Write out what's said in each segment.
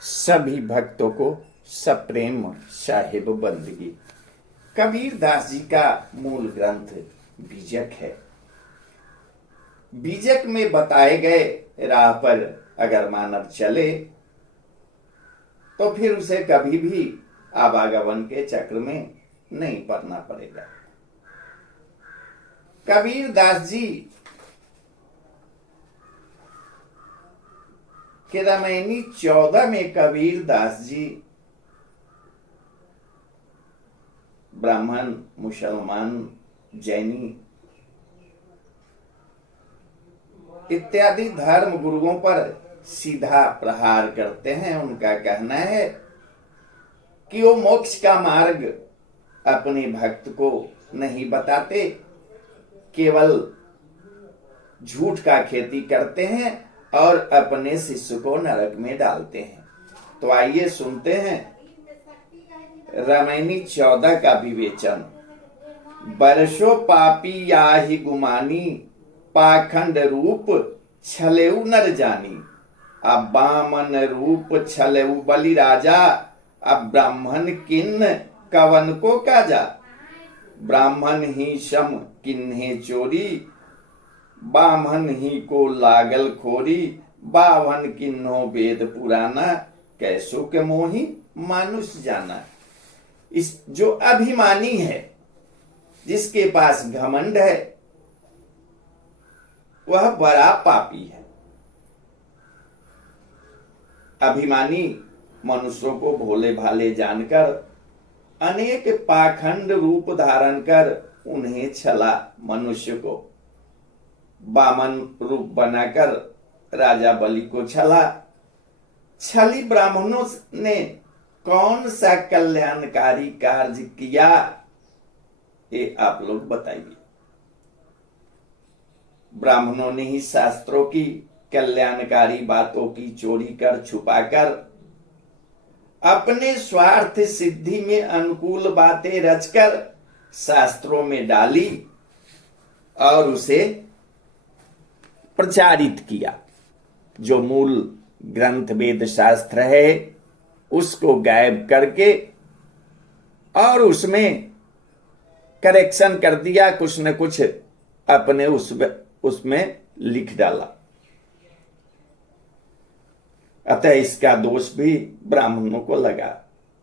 सभी भक्तों को सप्रेम साहिब बंदगी। कबीर दास जी का मूल ग्रंथ बीजक है। बीजक में बताए गए राह पर अगर मानव चले तो फिर उसे कभी भी आवागमन के चक्र में नहीं पड़ना पड़ेगा। कबीर दास जी के रामायणी 14 में कबीर दास जी ब्राह्मण, मुसलमान, जैनी इत्यादि धर्म गुरुओं पर सीधा प्रहार करते हैं। उनका कहना है कि वो मोक्ष का मार्ग अपने भक्त को नहीं बताते, केवल झूठ का खेती करते हैं और अपने शिष्य को नरक में डालते हैं। तो आइए सुनते हैं रामायणी 14 का विवेचन। बरसो पापी याहि गुमानी, पाखंड रूप छलेउ नर जानी। अब बामन रूप छलेउ बलि राजा, अब ब्राह्मण किन्न कवन को काजा। ब्राह्मण ही सम किन्हे चोरी, बामन ही को लागल खोरी। बावन किन्नो वेद पुराना, कैसो के मोही मानुष जाना। इस जो अभिमानी है, जिसके पास घमंड है, वह बड़ा पापी है। अभिमानी मनुष्यों को भोले भाले जानकर अनेक पाखंड रूप धारण कर उन्हें छला। मनुष्य को बामन रूप बनाकर राजा बलि को छला। छली ब्राह्मणों ने कौन सा कल्याणकारी कार्य किया, ये आप लोग बताइए। ब्राह्मणों ने ही शास्त्रों की कल्याणकारी बातों की चोरी कर छुपाकर अपने स्वार्थ सिद्धि में अनुकूल बातें रचकर शास्त्रों में डाली और उसे प्रचारित किया। जो मूल ग्रंथ वेद शास्त्र है उसको गायब करके और उसमें करेक्शन कर दिया, कुछ न कुछ अपने उसमें लिख डाला। अतः इसका दोष भी ब्राह्मणों को लगा।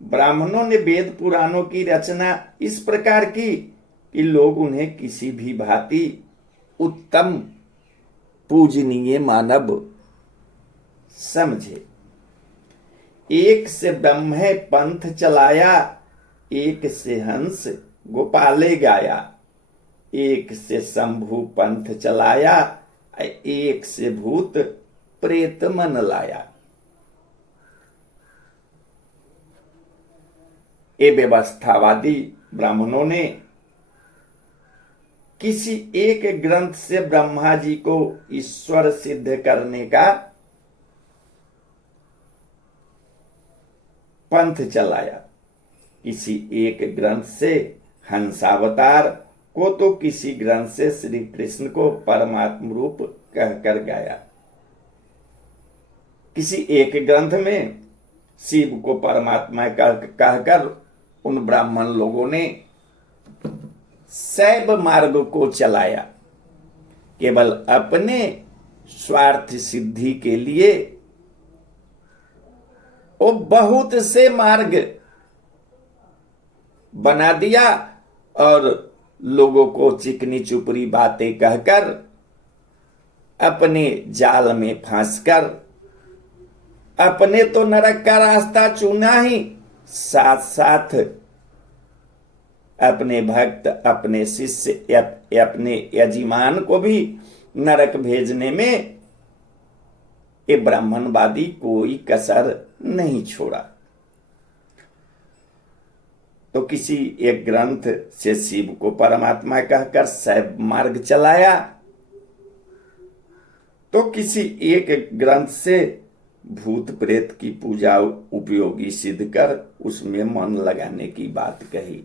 ब्राह्मणों ने वेद पुराणों की रचना इस प्रकार की कि लोग उन्हें किसी भी भांति उत्तम पूजनीय मानव समझे। एक से ब्रह्म पंथ चलाया, एक से हंस गोपाले गाया। एक से शंभु पंथ चलाया, एक से भूत प्रेत मन लाया। ये व्यवस्थावादी ब्राह्मणों ने किसी एक ग्रंथ से ब्रह्मा जी को ईश्वर सिद्ध करने का पंथ चलाया। किसी एक ग्रंथ से हंसावतार को तो किसी ग्रंथ से श्री कृष्ण को परमात्म रूप कहकर गाया। किसी एक ग्रंथ में शिव को परमात्मा कहकर उन ब्राह्मण लोगों ने शैव मार्ग को चलाया। केवल अपने स्वार्थ सिद्धि के लिए वो बहुत से मार्ग बना दिया और लोगों को चिकनी चुपड़ी बातें कहकर अपने जाल में फंसकर अपने तो नरक का रास्ता चुना ही, साथ साथ अपने भक्त, अपने शिष्य, अपने यजमान को भी नरक भेजने में ये ब्राह्मणवादी कोई कसर नहीं छोड़ा। तो किसी एक ग्रंथ से शिव को परमात्मा कहकर शैव मार्ग चलाया, तो किसी एक ग्रंथ से भूत प्रेत की पूजा उपयोगी सिद्ध कर उसमें मन लगाने की बात कही।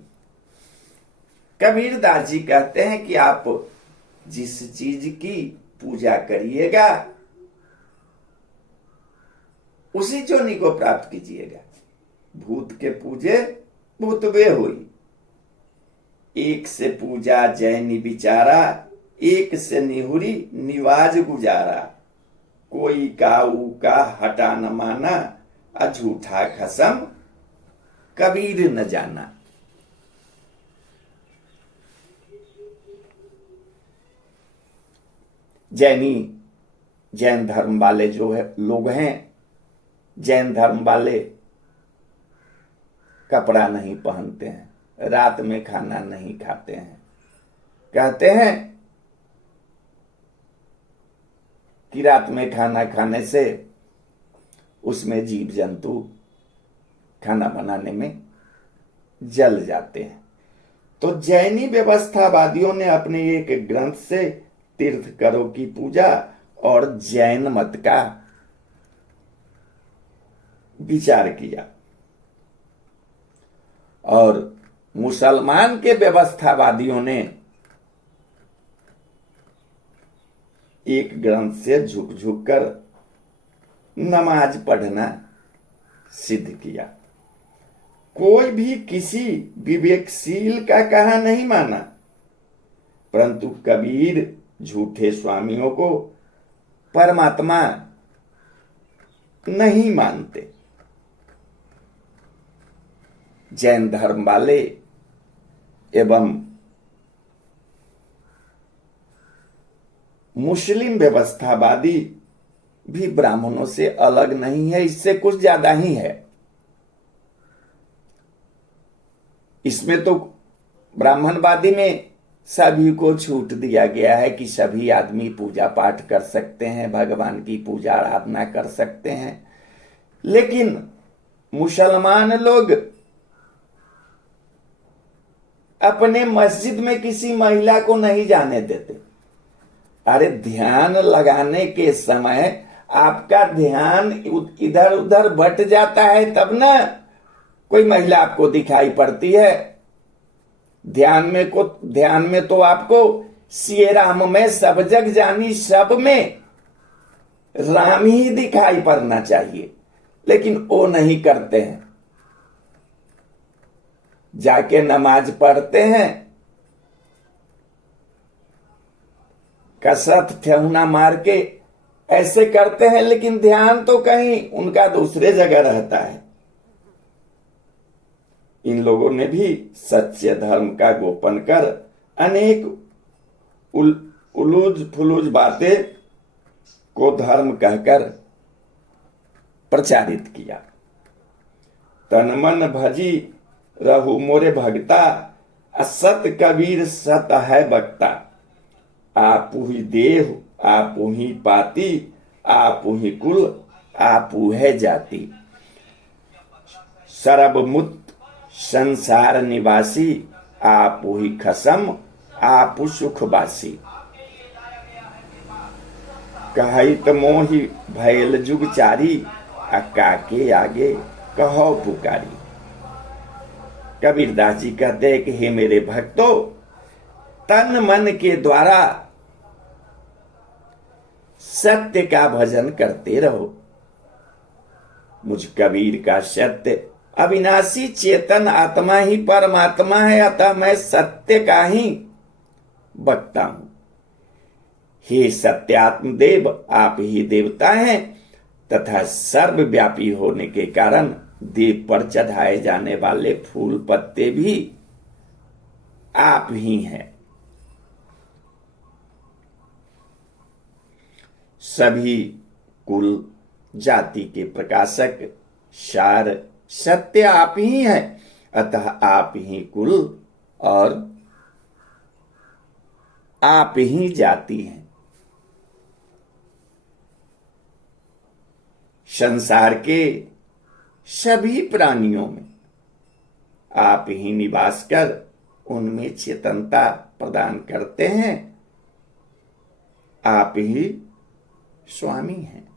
कबीर दास जी कहते हैं कि आप जिस चीज की पूजा करिएगा उसी जोनी को प्राप्त कीजिएगा। भूत के पूजे भूत वे हुई, एक से पूजा जैनी बिचारा, एक से निहुरी निवाज गुजारा। कोई काऊ का हटा न माना, अझूठा खसम कबीर न जाना। जैन धर्म वाले जो है लोग हैं, जैन धर्म वाले कपड़ा नहीं पहनते हैं, रात में खाना नहीं खाते हैं। कहते हैं कि रात में खाना खाने से उसमें जीव जंतु खाना बनाने में जल जाते हैं। तो जैनी व्यवस्थावादियों ने अपने एक ग्रंथ से तीर्थकरों की पूजा और जैन मत का विचार किया, और मुसलमान के व्यवस्थावादियों ने एक ग्रंथ से झुक झुक कर नमाज पढ़ना सिद्ध किया। कोई भी किसी विवेकशील का कहा नहीं माना, परंतु कबीर झूठे स्वामियों को परमात्मा नहीं मानते। जैन धर्म वाले एवं मुस्लिम व्यवस्थावादी भी ब्राह्मणों से अलग नहीं है, इससे कुछ ज्यादा ही है। इसमें तो ब्राह्मणवादी में सभी को छूट दिया गया है कि सभी आदमी पूजा पाठ कर सकते हैं, भगवान की पूजा आराधना कर सकते हैं। लेकिन मुसलमान लोग अपने मस्जिद में किसी महिला को नहीं जाने देते। अरे ध्यान लगाने के समय आपका ध्यान इधर उधर बट जाता है, तब ना कोई महिला आपको दिखाई पड़ती है। ध्यान में तो आपको सिए राम में सब जग जानी, सब में राम ही दिखाई पड़ना चाहिए, लेकिन वो नहीं करते हैं। जाके नमाज पढ़ते हैं, कसरत ठेहुना मार के ऐसे करते हैं, लेकिन ध्यान तो कहीं उनका दूसरे जगह रहता है। इन लोगों ने भी सच्चे धर्म का गोपन कर अनेक उलूज फुलूज बातें को धर्म कहकर प्रचारित किया। तन मन भजी रहु मोरे भगता, असत कबीर सत है बक्ता। आपू ही देह आपू ही पाती, आपू ही कुल आपू है जाति। सरब मुत संसार निवासी, आपू ही खसम आपू सुखवासी। कहित मोहि भैल जुग चारी, अक्का के आगे कहो पुकारी। कबीरदास जी कहते हैं कि हे मेरे भक्तों, तन मन के द्वारा सत्य का भजन करते रहो। मुझ कबीर का सत्य अविनाशी चेतन आत्मा ही परमात्मा है, अतः मैं सत्य का ही बकता हूं। हे सत्यात्म देव, आप ही देवता हैं तथा सर्वव्यापी होने के कारण देव पर चढ़ाए जाने वाले फूल पत्ते भी आप ही हैं। सभी कुल जाति के प्रकाशक सार सत्य आप ही हैं, अतः आप ही कुल और आप ही जाति हैं। संसार के सभी प्राणियों में आप ही निवास कर उनमें चेतनता प्रदान करते हैं। आप ही स्वामी हैं।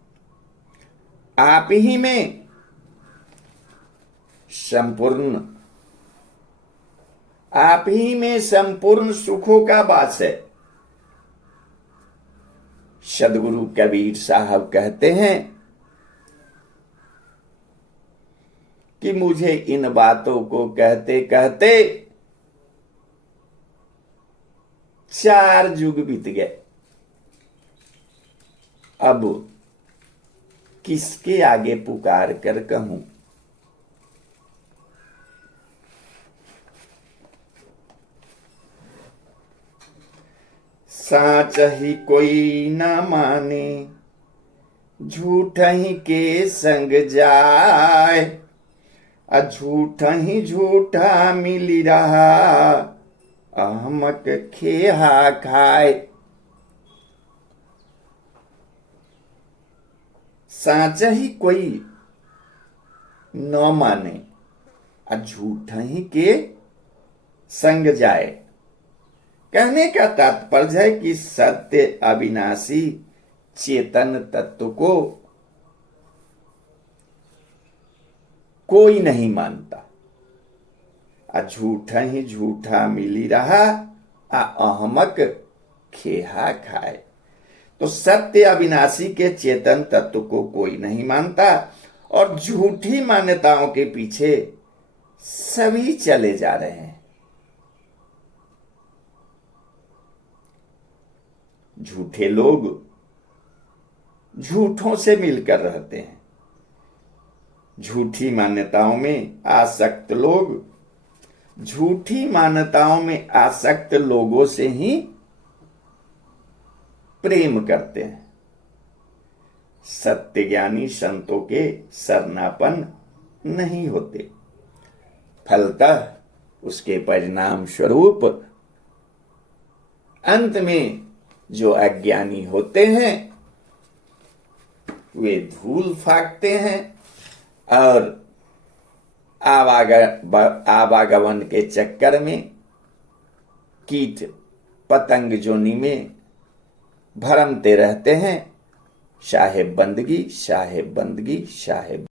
आप ही में संपूर्ण आप ही में संपूर्ण सुखों का वास है। सदगुरु कबीर साहब कहते हैं कि मुझे इन बातों को कहते कहते 4 युग बीत गए। अब किसके आगे पुकार कर कहूं? साच ही कोई ना माने, झूठ ही के संग जाए, झूठ ही झूठा मिली रहा, अहमक खेहा खाए। साच ही कोई न माने, झूठ ही के संग जाए। कहने का तात्पर्य है कि सत्य अविनाशी चेतन तत्व को कोई नहीं मानता, झूठा ही झूठा मिली रहा, अहमक खेहा खाए। तो सत्य अविनाशी के चेतन तत्व को कोई नहीं मानता और झूठी मान्यताओं के पीछे सभी चले जा रहे हैं। झूठे लोग झूठों से मिलकर रहते हैं, झूठी मान्यताओं में आसक्त लोग झूठी मान्यताओं में आसक्त लोगों से ही प्रेम करते हैं। सत्य ज्ञानी संतों के शरणापन्न नहीं होते, फलतः उसके परिणाम स्वरूप अंत में जो अज्ञानी होते हैं वे धूल फाकते हैं और आवागमन के चक्कर में कीट पतंग जोनी में भरमते रहते हैं। साहेब बंदगी, साहेब बंदगी, साहेब